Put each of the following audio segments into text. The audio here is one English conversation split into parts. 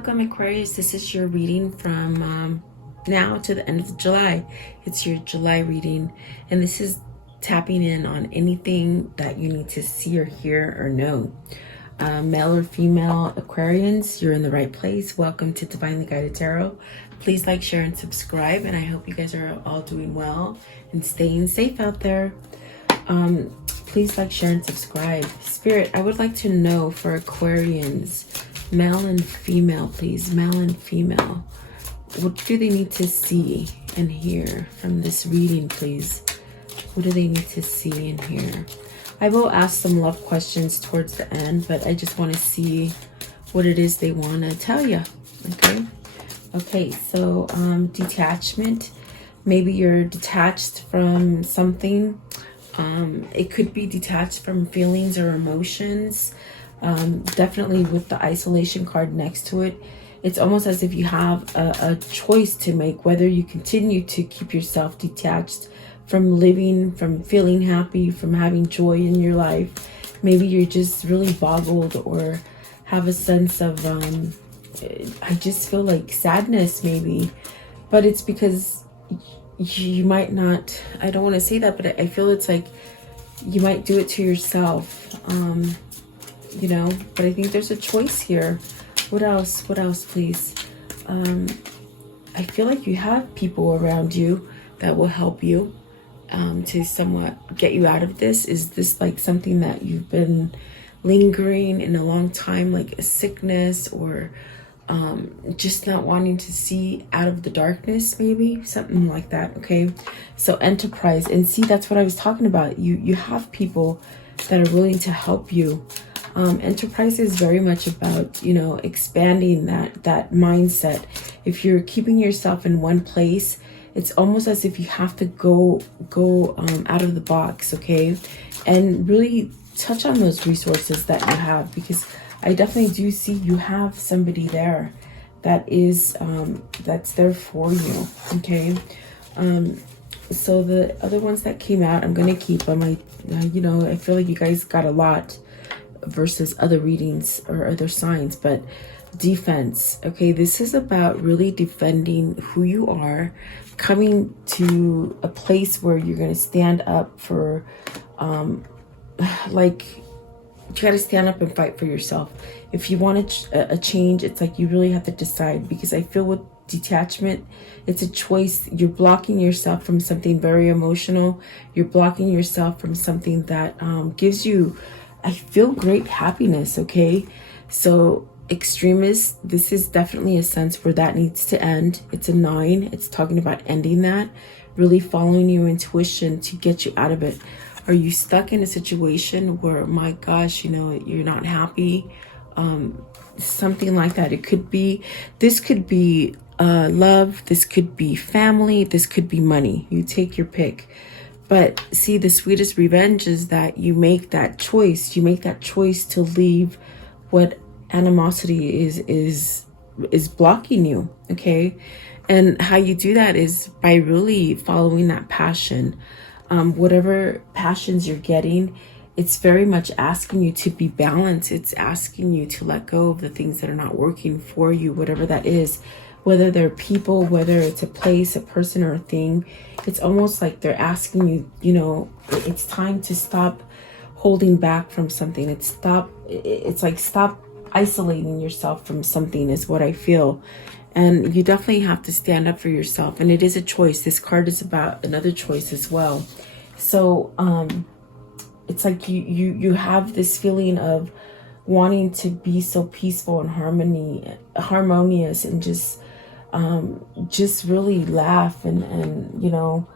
welcome Aquarius. This is your reading from now to the end of July. It's your July reading, and this is tapping in on anything that you need to see or hear or know. Male or female Aquarians, you're in the right place. Welcome to Divinely Guided Tarot. Please like, share, and subscribe, and I hope you guys are all doing well and staying safe out there. Please like, share, and subscribe. Spirit, I would like to know for Aquarians, male and female, please, male and female, what do they need to see and hear from this reading, please? What do they need to see and hear? I will ask some love questions towards the end, but I just want to see what it is they want to tell you. Okay, so detachment. Maybe you're detached from something. It could be detached from feelings or emotions. Definitely with the isolation card next to it, it's almost as if you have a choice to make, whether you continue to keep yourself detached from living, from feeling happy, from having joy in your life. Maybe you're just really boggled or have a sense of I just feel like sadness maybe, but it's because you might not, I don't want to say that, but I feel it's like you might do it to yourself, you know, but I think there's a choice here. What else, please? I feel like you have people around you that will help you to somewhat get you out of this. Is this like something that you've been lingering in a long time, like a sickness, or just not wanting to see out of the darkness, maybe something like that? Okay, so enterprise, and see, that's what I was talking about. You have people that are willing to help you. Enterprise is very much about, you know, expanding that mindset. If you're keeping yourself in one place, it's almost as if you have to go out of the box, okay, and really touch on those resources that you have, because I definitely do see you have somebody there that is that's there for you. Okay, so the other ones that came out, I'm gonna keep them. You know, I feel like you guys got a lot versus other readings or other signs, but defense. Okay, this is about really defending who you are, coming to a place where you're going to stand up for like, you got to stand up and fight for yourself. If you want a change, it's like you really have to decide, because I feel with detachment, it's a choice. You're blocking yourself from something very emotional. You're blocking yourself from something that gives you, I feel, great happiness. Okay, so extremists, this is definitely a sense where that needs to end. It's a 9. It's talking about ending that, really following your intuition to get you out of it. Are you stuck in a situation where, my gosh, you know, you're not happy? Something like that. It could be, this could be love, this could be family, this could be money. You take your pick. But see, the sweetest revenge is that you make that choice. You make that choice to leave what animosity is blocking you. Okay, and how you do that is by really following that passion. Whatever passions you're getting, it's very much asking you to be balanced. It's asking you to let go of the things that are not working for you, whatever that is, whether they're people, whether it's a place, a person, or a thing. It's almost like they're asking you, you know, it's time to stop holding back from something. It's like stop isolating yourself from something, is what I feel. And you definitely have to stand up for yourself, and it is a choice. This card is about another choice as well. So it's like you have this feeling of wanting to be so peaceful and harmonious, and just really laugh and you know,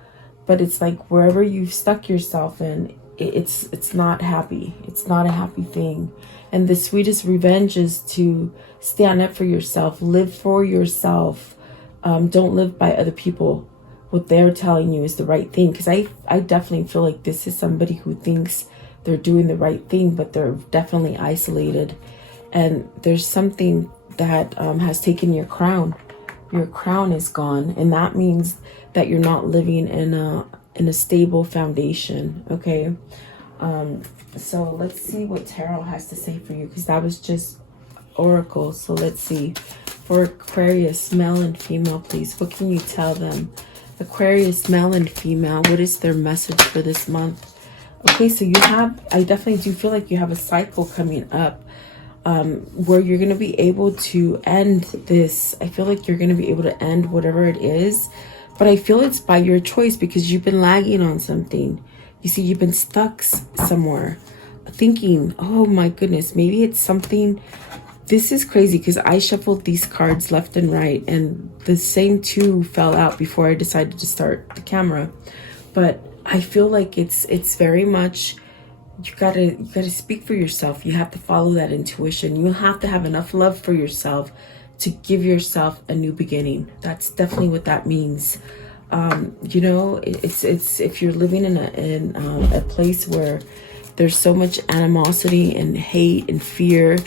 but it's like wherever you've stuck yourself in, it's not happy. It's not a happy thing. And the sweetest revenge is to stand up for yourself, live for yourself. Don't live by other people. What they're telling you is the right thing. Because I definitely feel like this is somebody who thinks they're doing the right thing, but they're definitely isolated. And there's something that has taken your crown. Your crown is gone. And that means that you're not living in a stable foundation. Okay. So let's see what tarot has to say for you, because that was just oracle. So let's see For Aquarius, male and female, please. What can you tell them? Aquarius, male and female, what is their message for this month? Okay, so you have, I definitely do feel like you have a cycle coming up where you're going to be able to end this. I feel like you're going to be able to end whatever it is, but I feel it's by your choice because you've been lagging on something. You see, you've been stuck somewhere thinking, oh my goodness, maybe it's something. This is crazy because I shuffled these cards left and right, and the same two fell out before I decided to start the camera. But I feel like it's very much, you gotta speak for yourself. You have to follow that intuition. You have to have enough love for yourself to give yourself a new beginning. That's definitely what that means. You know, it's if you're living in a place where there's so much animosity and hate and fear,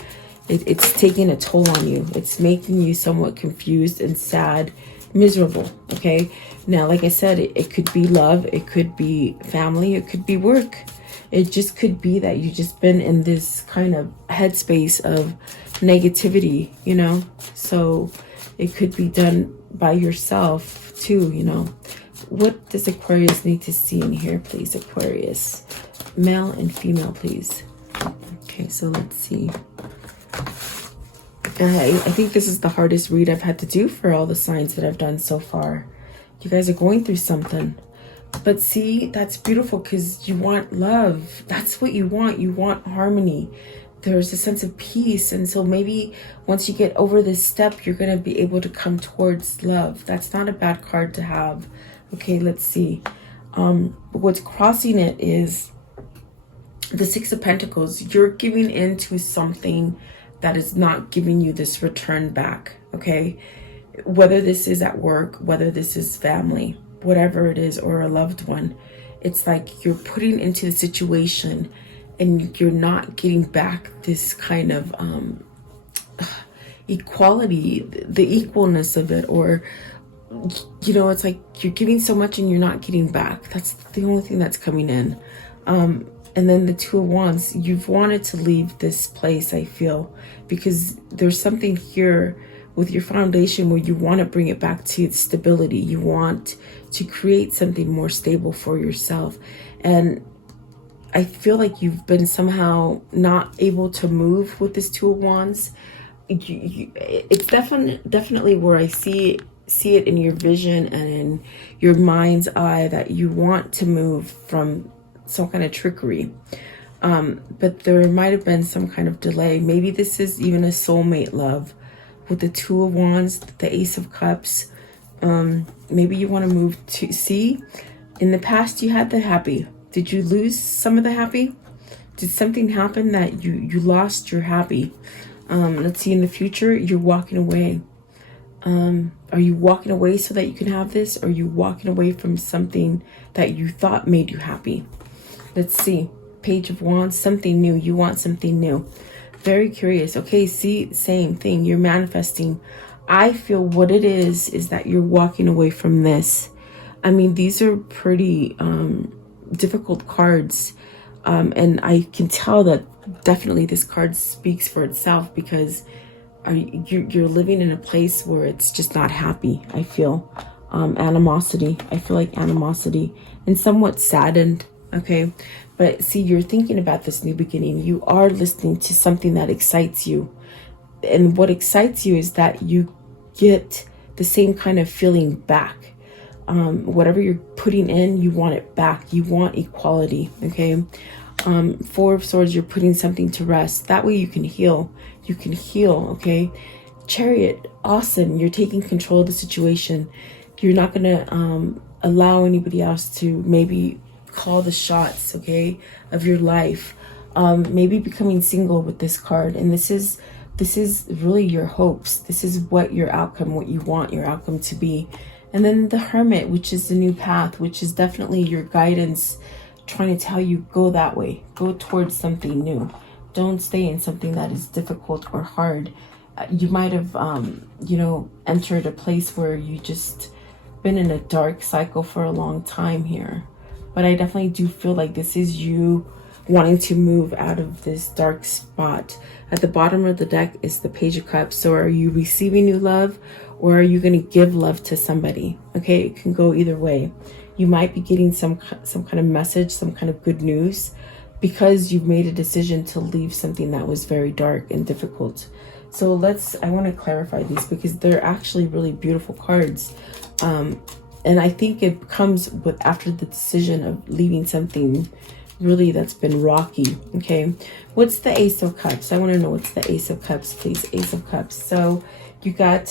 it's taking a toll on you. It's making you somewhat confused and sad, miserable. Okay, now like I said, it could be love, it could be family, it could be work. It just could be that you just been in this kind of headspace of negativity, you know. So it could be done by yourself too, you know. What does Aquarius need to see in here, please? Aquarius, male and female, please. Okay, so let's see. I think this is the hardest read I've had to do for all the signs that I've done so far. You guys are going through something. But see, that's beautiful because you want love. That's what you want. You want harmony. There's a sense of peace. And so maybe once you get over this step, you're going to be able to come towards love. That's not a bad card to have. Okay, let's see. What's crossing it is the Six of Pentacles. You're giving into something that is not giving you this return back. Okay, whether this is at work, whether this is family, whatever it is, or a loved one, it's like you're putting into the situation and you're not getting back this kind of equality, the equalness of it, or you know, it's like you're giving so much and you're not getting back. That's the only thing that's coming in. And then the Two of Wands, you've wanted to leave this place, I feel, because there's something here with your foundation where you want to bring it back to its stability. You want to create something more stable for yourself. And I feel like you've been somehow not able to move with this Two of Wands. It's definitely where I see it in your vision and in your mind's eye that you want to move from some kind of trickery. But there might have been some kind of delay. Maybe this is even a soulmate love with the Two of Wands, the Ace of Cups. Maybe you want to move to, see, in the past you had the happy. Did you lose some of the happy? Did something happen that you lost your happy? Let's see, in the future, you're walking away. Are you walking away so that you can have this? Or are you walking away from something that you thought made you happy? Let's see. Page of Wands, something new. You want something new. Very curious. Okay, see, same thing. You're manifesting. I feel what it is that you're walking away from this. I mean, these are pretty difficult cards. And I can tell that definitely this card speaks for itself, because you're living in a place where it's just not happy. I feel animosity. I feel like animosity and somewhat saddened. Okay, but see, you're thinking about this new beginning. You are listening to something that excites you, and what excites you is that you get the same kind of feeling back. Whatever you're putting in, you want it back. You want equality. Okay. Four of Swords, you're putting something to rest. That way you can heal. You can heal. Okay. Chariot, awesome. You're taking control of the situation. You're not going to allow anybody else to maybe call the shots, okay, of your life. Maybe becoming single with this card. And this is really your hopes. This is what your outcome, what you want your outcome to be. And then the Hermit, which is the new path, which is definitely your guidance, trying to tell you, go that way, go towards something new. Don't stay in something that is difficult or hard. You might have, entered a place where you just been in a dark cycle for a long time here. But I definitely do feel like this is you wanting to move out of this dark spot. At the bottom of the deck is the Page of Cups. So are you receiving new love, or are you going to give love to somebody? Okay, it can go either way. You might be getting some kind of message, some kind of good news, because you've made a decision to leave something that was very dark and difficult. So I want to clarify these because they're actually really beautiful cards. And I think it comes with after the decision of leaving something really that's been rocky. Okay, what's the Ace of Cups? I want to know what's the Ace of Cups, please. Ace of Cups. So you got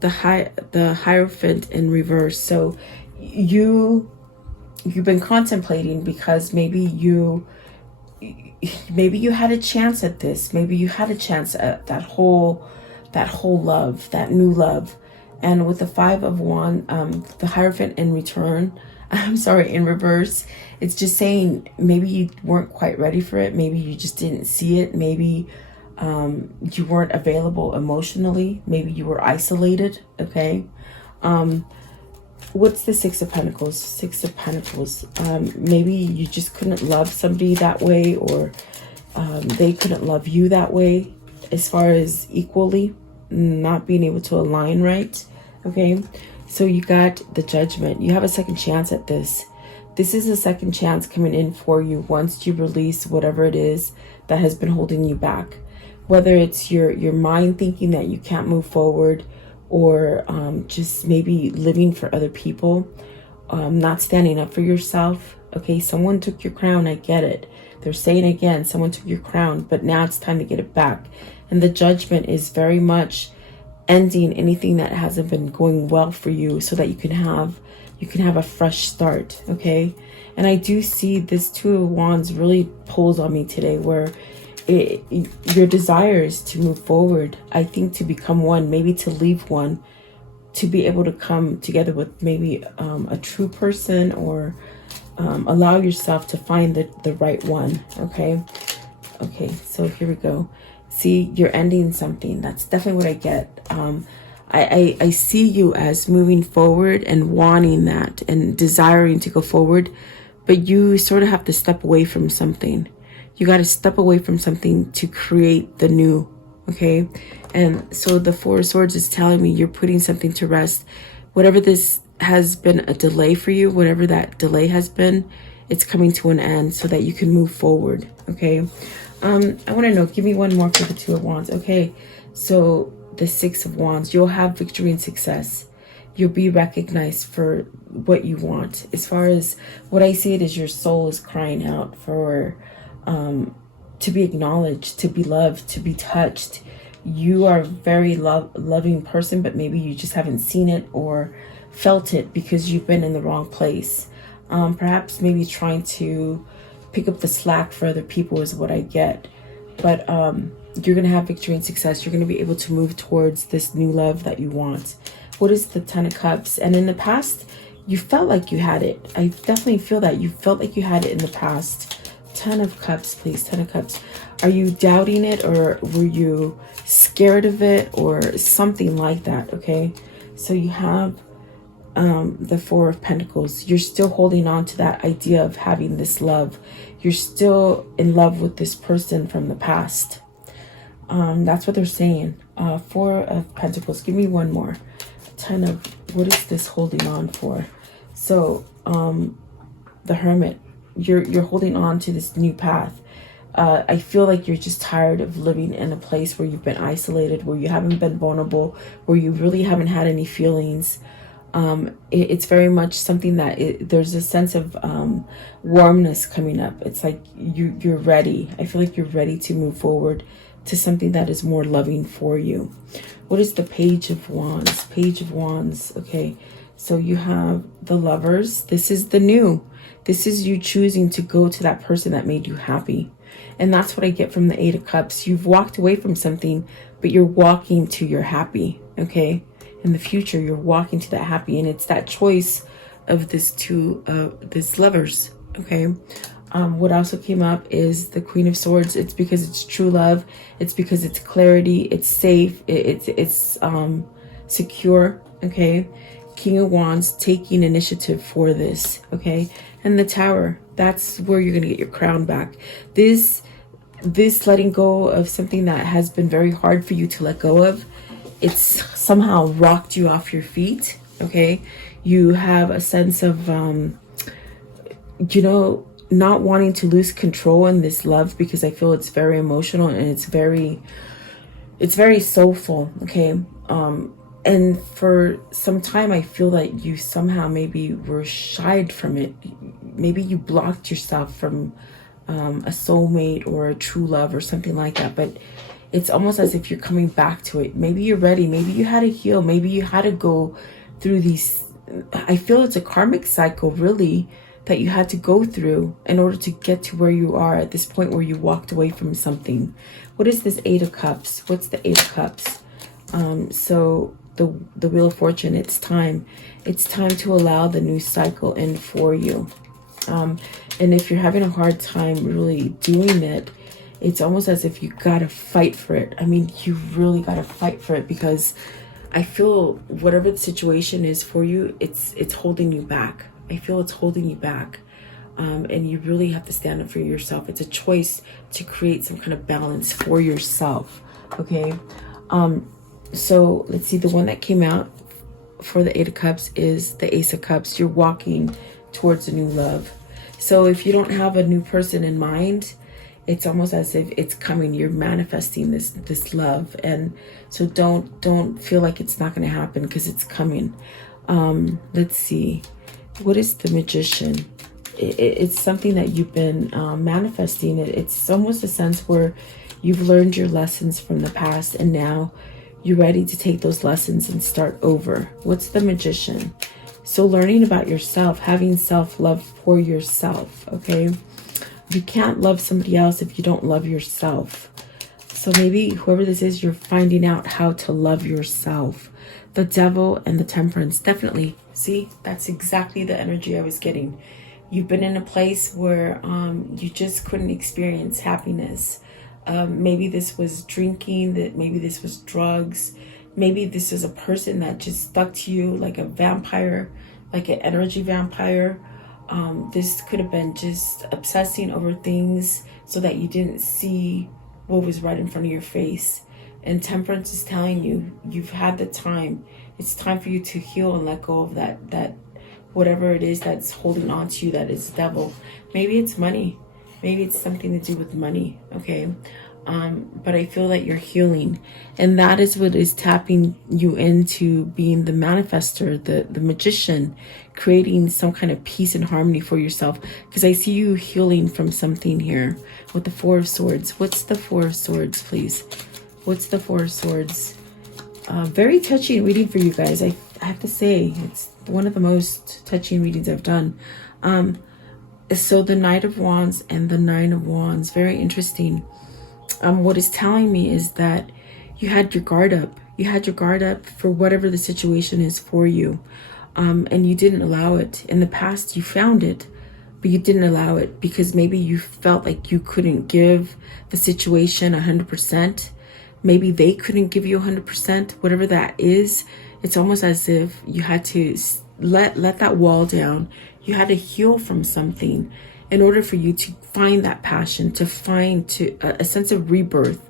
the Hierophant in reverse. So you've been contemplating because maybe you had a chance at this. Maybe you had a chance at that whole love, that new love. And with the Five of Wands, the Hierophant in in reverse, it's just saying maybe you weren't quite ready for it. Maybe you just didn't see it. Maybe you weren't available emotionally. Maybe you were isolated. Okay. What's the Six of Pentacles? Six of Pentacles. Maybe you just couldn't love somebody that way, or they couldn't love you that way, as far as equally, not being able to align right. Okay, so you got the Judgment. You have a second chance at this. This is a second chance coming in for you once you release whatever it is that has been holding you back. Whether it's your mind thinking that you can't move forward, or just maybe living for other people, not standing up for yourself. Okay, someone took your crown. I get it. They're saying again, someone took your crown, but now it's time to get it back. And the Judgment is very much ending anything that hasn't been going well for you, so that you can have a fresh start. Okay, and I do see this Two of Wands really pulls on me today, where your desire is to move forward. I think to become one, maybe to leave one, to be able to come together with maybe a true person, or allow yourself to find the right one. Okay, so here we go. See, you're ending something. That's definitely what I get. I see you as moving forward and wanting that and desiring to go forward, but you sort of have to step away from something. You got to step away from something to create the new. Okay, and so the Four of Swords is telling me you're putting something to rest. Whatever this has been a delay for you, whatever that delay has been, it's coming to an end so that you can move forward. Okay, I want to know, give me one more for the Two of Wands. Okay, so the Six of Wands, you'll have victory and success. You'll be recognized for what you want. As far as what I see it is, your soul is crying out for to be acknowledged, to be loved, to be touched. You are a very loving person, but maybe you just haven't seen it or felt it because you've been in the wrong place. Perhaps maybe trying to pick up the slack for other people is what I get. But you're going to have victory and success. You're going to be able to move towards this new love that you want. What is the Ten of Cups? And in the past, you felt like you had it. I definitely feel that you felt like you had it in the past. Ten of Cups, please. Ten of Cups. Are you doubting it, or were you scared of it, or something like that? Okay, so you have the Four of Pentacles. You're still holding on to that idea of having this love. You're still in love with this person from the past. That's what they're saying. Four of Pentacles. Give me one more. Ten of, what is this holding on for? So the Hermit. You're holding on to this new path. I feel like you're just tired of living in a place where you've been isolated, where you haven't been vulnerable, where you really haven't had any feelings. It's very much something that there's a sense of warmness coming up. It's like you're ready. I feel like you're ready to move forward to something that is more loving for you. What is the Page of Wands? Page of Wands. Okay, so you have the Lovers. This is the new. This is you choosing to go to that person that made you happy. And that's what I get from the Eight of Cups. You've walked away from something, but you're walking to your happy. Okay, in the future, you're walking to that happy, and it's that choice of this Lovers. Okay, what also came up is the Queen of Swords. It's because it's true love. It's because it's clarity. It's safe. It's secure. Okay, King of Wands, taking initiative for this, okay? And the Tower, that's where you're going to get your crown back. This letting go of something that has been very hard for you to let go of, it's somehow rocked you off your feet, okay? You have a sense of, you know, not wanting to lose control in this love, because I feel it's very emotional and it's very soulful, okay? And for some time, I feel that you somehow maybe were shied from it. Maybe you blocked yourself from a soulmate or a true love or something like that. But it's almost as if you're coming back to it. Maybe you're ready. Maybe you had to heal. Maybe you had to go through these. I feel it's a karmic cycle, really, that you had to go through in order to get to where you are at this point where you walked away from something. What is this Eight of Cups? What's the Eight of Cups? So the Wheel of Fortune, it's time. It's time to allow the new cycle in for you. And if you're having a hard time really doing it, it's almost as if you gotta fight for it. I mean, you really gotta fight for it, because I feel whatever the situation is for you, it's holding you back. I feel it's holding you back. And you really have to stand up for yourself. It's a choice to create some kind of balance for yourself, okay? So let's see, the one that came out for the Eight of Cups is the Ace of Cups. You're walking towards a new love. So if you don't have a new person in mind, it's almost as if it's coming. You're manifesting this love. And so don't feel like it's not going to happen, because it's coming. Let's see. What is the Magician? It's something that you've been manifesting. It's almost a sense where you've learned your lessons from the past, and now you're ready to take those lessons and start over. What's the Magician? So learning about yourself, having self-love for yourself, okay? You can't love somebody else if you don't love yourself. So maybe whoever this is, you're finding out how to love yourself. The Devil and the Temperance, definitely. See, that's exactly the energy I was getting. You've been in a place where you just couldn't experience happiness. Maybe this was drinking, that maybe this was drugs. Maybe this is a person that just stuck to you like a vampire, like an energy vampire. This could have been just obsessing over things so that you didn't see what was right in front of your face. And Temperance is telling you, you've had the time. It's time for you to heal and let go of that whatever it is that's holding on to you, that is devil. Maybe it's money. Maybe it's something to do with money, okay? But I feel that you're healing. And that is what is tapping you into being the manifester, the magician, creating some kind of peace and harmony for yourself. Because I see you healing from something here with the Four of Swords. What's the Four of Swords, please? What's the Four of Swords? Very touching reading for you guys. I have to say, it's one of the most touching readings I've done. So the Knight of Wands and the Nine of Wands, very interesting. What it's telling me is that you had your guard up. You had your guard up for whatever the situation is for you. And you didn't allow it. In the past, you found it, but you didn't allow it because maybe you felt like you couldn't give the situation 100%. Maybe they couldn't give you 100%, whatever that is. It's almost as if you had to let that wall down. You had to heal from something in order for you to find that passion, to find a sense of rebirth,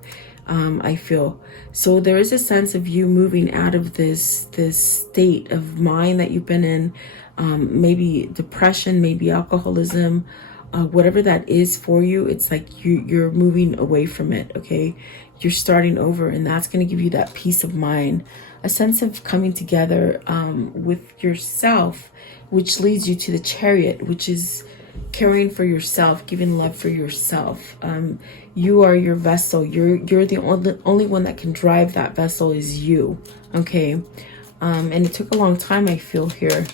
I feel. So there is a sense of you moving out of this state of mind that you've been in, maybe depression, maybe alcoholism, whatever that is for you. It's like you're moving away from it, okay? You're starting over, and that's going to give you that peace of mind, a sense of coming together with yourself, which leads you to the Chariot, which is caring for yourself, giving love for yourself. You are your vessel. You're the only one that can drive that vessel is you, okay? And it took a long time, I feel, here.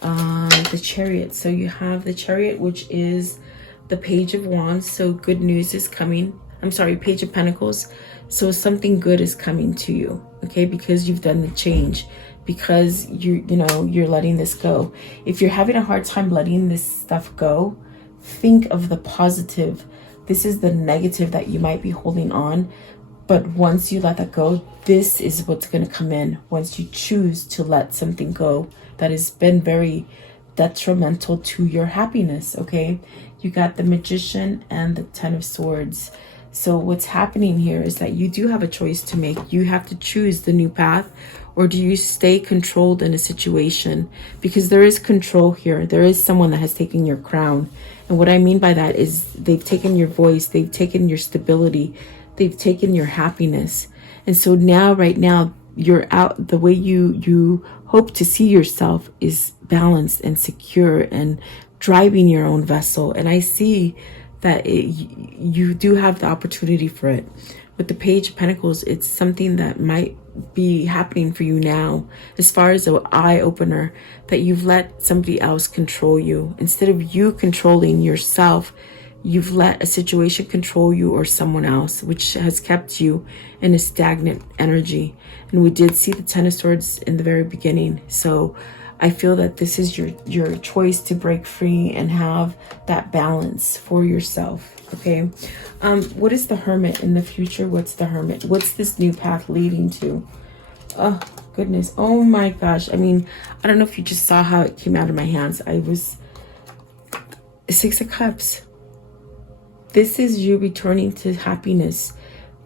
The Chariot. So you have the Chariot, which is the Page of Wands. So good news is coming. I'm sorry, Page of Pentacles. So something good is coming to you, okay? Because you've done the change, because you're letting this go. If you're having a hard time letting this stuff go, think of the positive. This is the negative that you might be holding on. But once you let that go, this is what's going to come in. Once you choose to let something go that has been very detrimental to your happiness, okay? You got the Magician and the Ten of Swords. So what's happening here is that you do have a choice to make. You have to choose the new path, or do you stay controlled in a situation? Because there is control here. There is someone that has taken your crown. And what I mean by that is they've taken your voice, they've taken your stability, they've taken your happiness. And so now, right now, you're out. The way you hope to see yourself is balanced and secure and driving your own vessel. And I see that you do have the opportunity for it. With the Page of Pentacles, it's something that might be happening for you now, as far as an eye opener, that you've let somebody else control you. Instead of you controlling yourself, you've let a situation control you or someone else, which has kept you in a stagnant energy. And we did see the Ten of Swords in the very beginning. So I feel that this is your choice to break free and have that balance for yourself. Okay. What is the Hermit in the future? What's the Hermit? What's this new path leading to? Oh goodness. Oh my gosh. I mean, I don't know if you just saw how it came out of my hands. I was Six of Cups. This is you returning to happiness,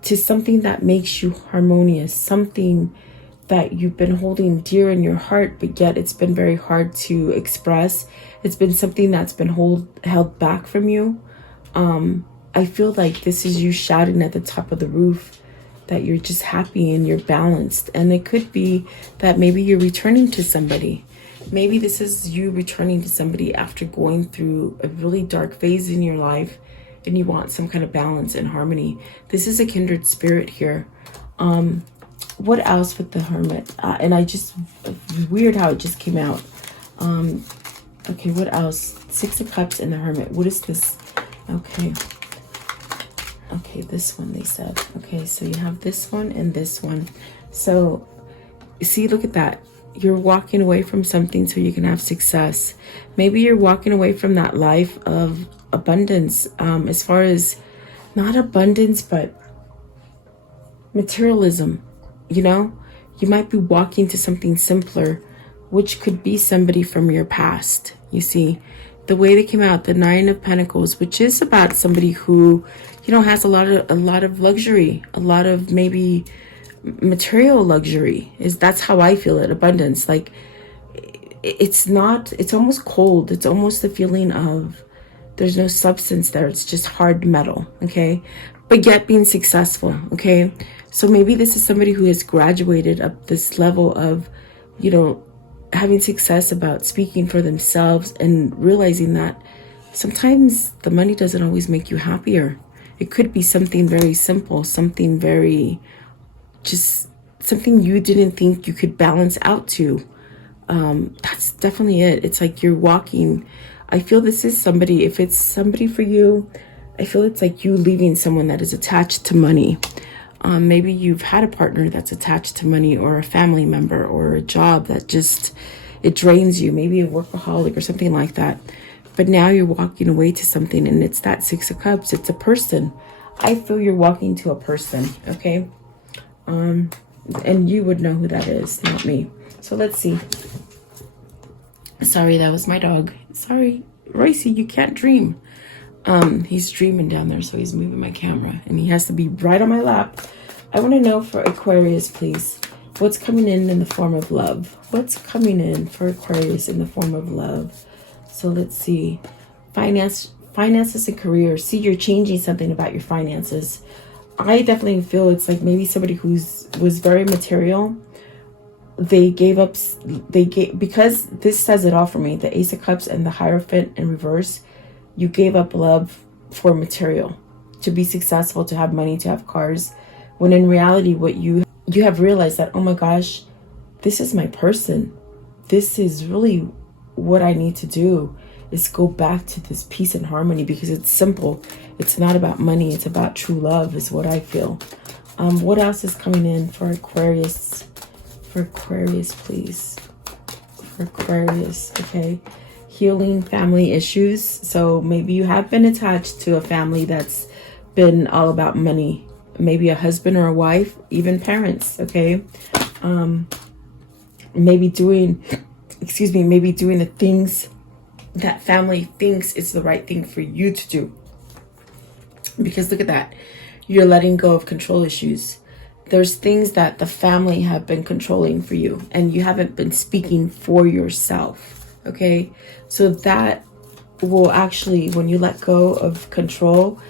to something that makes you harmonious, something that you've been holding dear in your heart, but yet it's been very hard to express. It's been something that's been held back from you. I feel like this is you shouting at the top of the roof that you're just happy and you're balanced. And it could be that maybe you're returning to somebody. Maybe this is you returning to somebody after going through a really dark phase in your life, and you want some kind of balance and harmony. This is a kindred spirit here. What else with the Hermit? And weird how it just came out. Okay, what else? Six of Cups and the Hermit. What is this? Okay, this one they said. Okay, so you have this one and this one. So see, look at that. You're walking away from something so you can have success. Maybe you're walking away from that life of abundance, as far as not abundance, but materialism. You know, you might be walking to something simpler, which could be somebody from your past. You see, the way they came out, the Nine of Pentacles, which is about somebody who, you know, has a lot of luxury, a lot of maybe material luxury. That's how I feel it. Abundance. Like, it's almost cold. It's almost the feeling of there's no substance there. It's just hard metal. Okay. But yet being successful. Okay. So maybe this is somebody who has graduated up this level of, you know, having success about speaking for themselves and realizing that sometimes the money doesn't always make you happier. It could be something very simple, something very, just something you didn't think you could balance out to. That's definitely it. It's like you're walking. I feel this is somebody, if it's somebody for you, I feel it's like you leaving someone that is attached to money. Maybe you've had a partner that's attached to money, or a family member, or a job that just, it drains you. Maybe a workaholic or something like that. But now you're walking away to something, and it's that Six of Cups. It's a person. I feel you're walking to a person, okay? And you would know who that is, not me. So let's see. Sorry, that was my dog. Sorry, Royce, you can't dream. He's dreaming down there, so he's moving my camera, and he has to be right on my lap. I want to know for Aquarius, please, what's coming in the form of love? What's coming in for Aquarius in the form of love? So let's see. Finances and career. See, you're changing something about your finances. I definitely feel it's like maybe somebody was very material. Because this says it all for me. The Ace of Cups and the Hierophant in reverse. You gave up love for material, to be successful, to have money, to have cars. When in reality, what you have realized that, oh my gosh, this is my person. This is really what I need to do, is go back to this peace and harmony, because it's simple. It's not about money. It's about true love, is what I feel. What else is coming in for Aquarius? For Aquarius, please. For Aquarius, okay. Healing family issues. So maybe you have been attached to a family that's been all about money maybe a husband or a wife, even parents, okay? Maybe doing, maybe doing the things that family thinks is the right thing for you to do. Because look at that. You're letting go of control issues. There's things that the family have been controlling for you, and you haven't been speaking for yourself, okay? So that will actually, when you let go of control,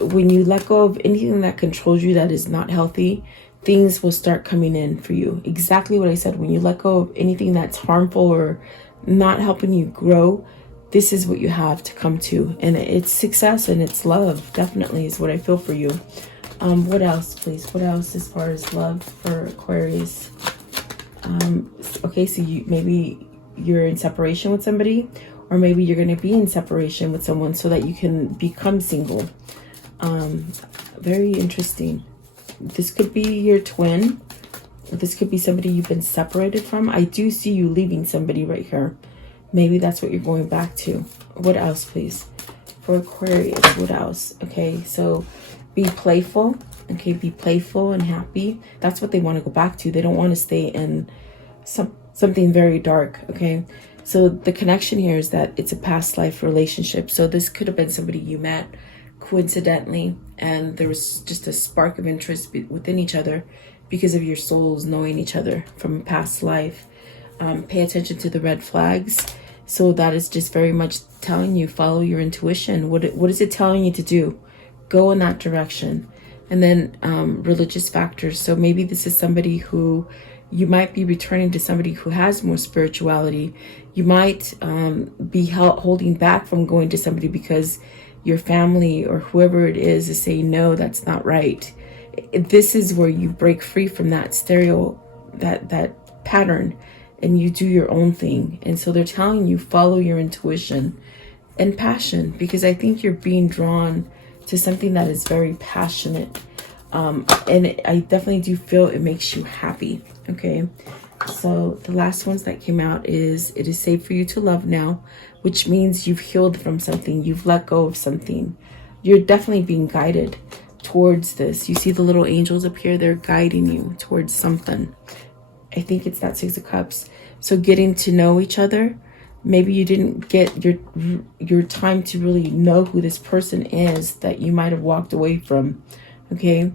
when you let go of anything that controls you that is not healthy, things will start coming in for you. Exactly what I said. When you let go of anything that's harmful or not helping you grow, this is what you have to come to. And it's success and it's love, definitely, is what I feel for you. What else, please? What else as far as love for Aquarius? Okay, so maybe you're in separation with somebody, or maybe you're going to be in separation with someone so that you can become single. Very interesting. This could be your twin. This could be somebody you've been separated from. I do see you leaving somebody right here. Maybe that's what you're going back to. What else, please? For Aquarius, what else? Okay, so be playful. Okay, be playful and happy. That's what they want to go back to. They don't want to stay in something very dark, okay? So the connection here is that it's a past life relationship. So this could have been somebody you met coincidentally, and there was just a spark of interest within each other because of your souls knowing each other from a past life. Pay attention to the red flags. So that is just very much telling you, follow your intuition. What is it telling you to do? Go in that direction. And then religious factors. So maybe this is somebody who you might be returning to, somebody who has more spirituality. You might be holding back from going to somebody because your family or whoever it is saying, no, that's not right. This is where you break free from that that pattern, and you do your own thing. And so they're telling you, follow your intuition and passion, because I think you're being drawn to something that is very passionate. And I definitely do feel it makes you happy. Okay. So the last ones that came out is, it is safe for you to love now, which means you've healed from something. You've let go of something. You're definitely being guided towards this. You see the little angels up here, they're guiding you towards something. I think it's that Six of Cups. So getting to know each other. Maybe you didn't get your time to really know who this person is that you might have walked away from. Okay.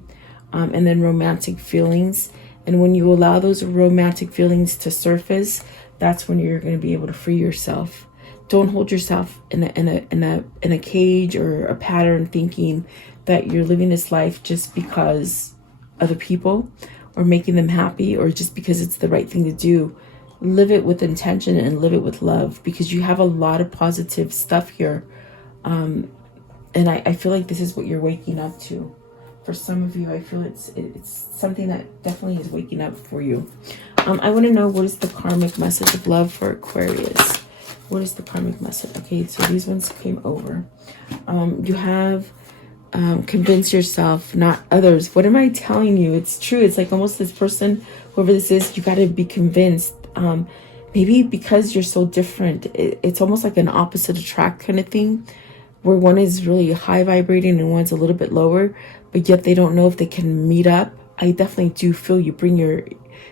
And then romantic feelings. And when you allow those romantic feelings to surface, that's when you're going to be able to free yourself. Don't hold yourself in a cage or a pattern thinking that you're living this life just because other people or making them happy, or just because it's the right thing to do. Live it with intention and live it with love, because you have a lot of positive stuff here. And I feel like this is what you're waking up to. For some of you, I feel it's something that definitely is waking up for you. I want to know, what is the karmic message of love for Aquarius? What is the karmic message? Okay, so these ones came over. You have convince yourself, not others. What am I telling you? It's true. It's like almost this person, whoever this is, you got to be convinced. Maybe because you're so different, it's almost like an opposite attract kind of thing, where one is really high vibrating and one's a little bit lower, but yet they don't know if they can meet up. I definitely do feel you bring your,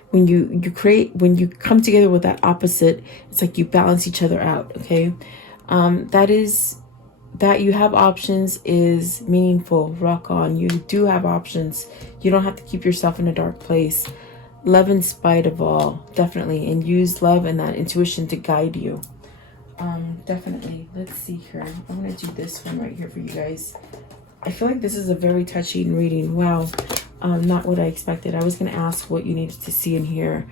when you come together with that opposite, it's like you balance each other out. Okay. That you have options is meaningful. Rock on. You do have options. You don't have to keep yourself in a dark place. Love in spite of all, definitely, and use love and that intuition to guide you. Definitely. Let's see here. I'm going to do this one right here for you guys. I feel like this is a very touching reading. Wow. Not what I expected. I was going to ask what you needed to see in here.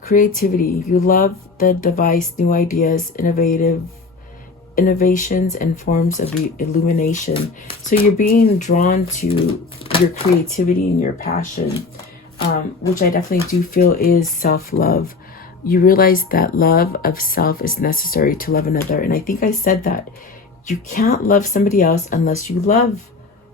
Creativity. You love the device, new ideas, innovations, and forms of illumination. So you're being drawn to your creativity and your passion, which I definitely do feel is self-love. You realize that love of self is necessary to love another. And I think I said that you can't love somebody else unless you love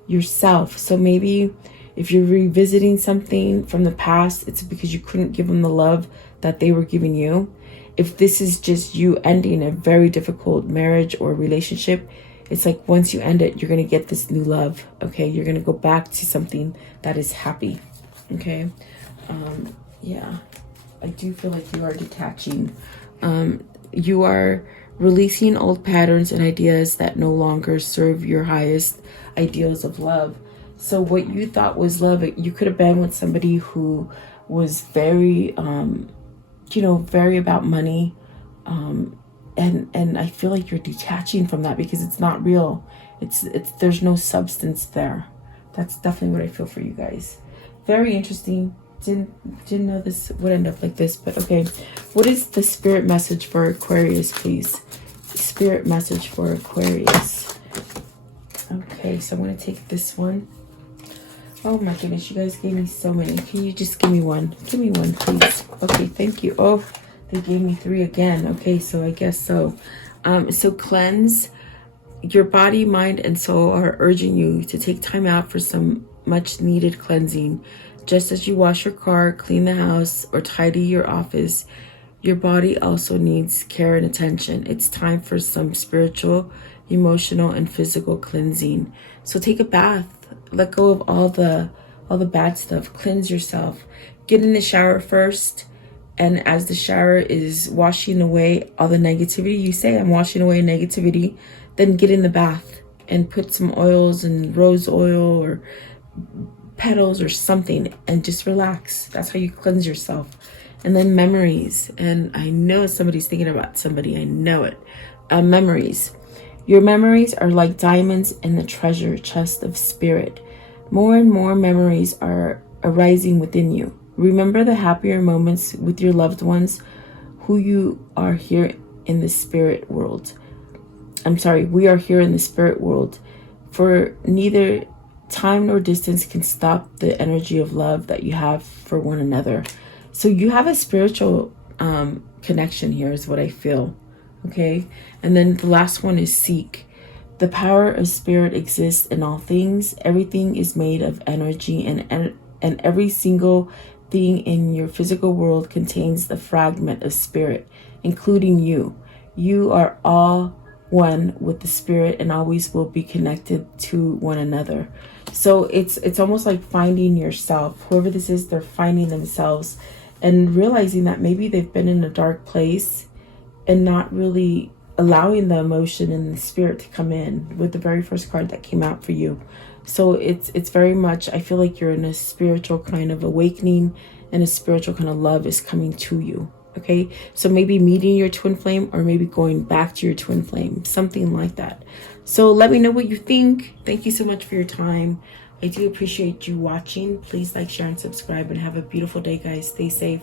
yourself. So maybe if you're revisiting something from the past, it's because you couldn't give them the love that they were giving you. If this is just you ending a very difficult marriage or relationship, It's like once you end it, you're going to get this new love. Okay, you're going to go back to something that is happy. Okay, yeah, I do feel like you are detaching. You are releasing old patterns and ideas that no longer serve your highest ideals of love. So what you thought was love, you could have been with somebody who was very, you know, very about money. And I feel like you're detaching from that because it's not real. It's there's no substance there. That's definitely what I feel for you guys. Very interesting. Didn't know this would end up like this, but okay. What is the spirit message for Aquarius, please? Spirit message for Aquarius. Okay, so I'm going to take this one. Oh my goodness, you guys gave me so many. Can you just give me one? Give me one, please. Okay, thank you. Oh, they gave me 3 again. Okay, so I guess so. So cleanse. Your body, mind, and soul are urging you to take time out for some much needed cleansing. Just as you wash your car, clean the house, or tidy your office, your body also needs care and attention. It's time for some spiritual, emotional, and physical cleansing. So take a bath. Let go of all the bad stuff. Cleanse yourself. Get in the shower first. And as the shower is washing away all the negativity, you say, I'm washing away negativity. Then get in the bath and put some oils and rose oil or petals or something and just relax. That's how you cleanse yourself. And then memories. And I know somebody's thinking about somebody. I know it. Memories. Your memories are like diamonds in the treasure chest of spirit. More and more memories are arising within you. Remember the happier moments with your loved ones who you are here in the spirit world. We are here in the spirit world. For neither time nor distance can stop the energy of love that you have for one another. So you have a spiritual connection here is what I feel. Okay. And then the last one is seek. The power of spirit exists in all things. Everything is made of energy, and every single thing in your physical world contains the fragment of spirit, including you. You are all one with the spirit and always will be connected to one another. So it's almost like finding yourself. Whoever this is, they're finding themselves and realizing that maybe they've been in a dark place and not really allowing the emotion and the spirit to come in with the very first card that came out for you. So it's very much, I feel like you're in a spiritual kind of awakening and a spiritual kind of love is coming to you. Okay, so maybe meeting your twin flame or maybe going back to your twin flame, something like that. So let me know what you think. Thank you so much for your time. I do appreciate you watching. Please like, share, and subscribe, and have a beautiful day, guys. Stay safe.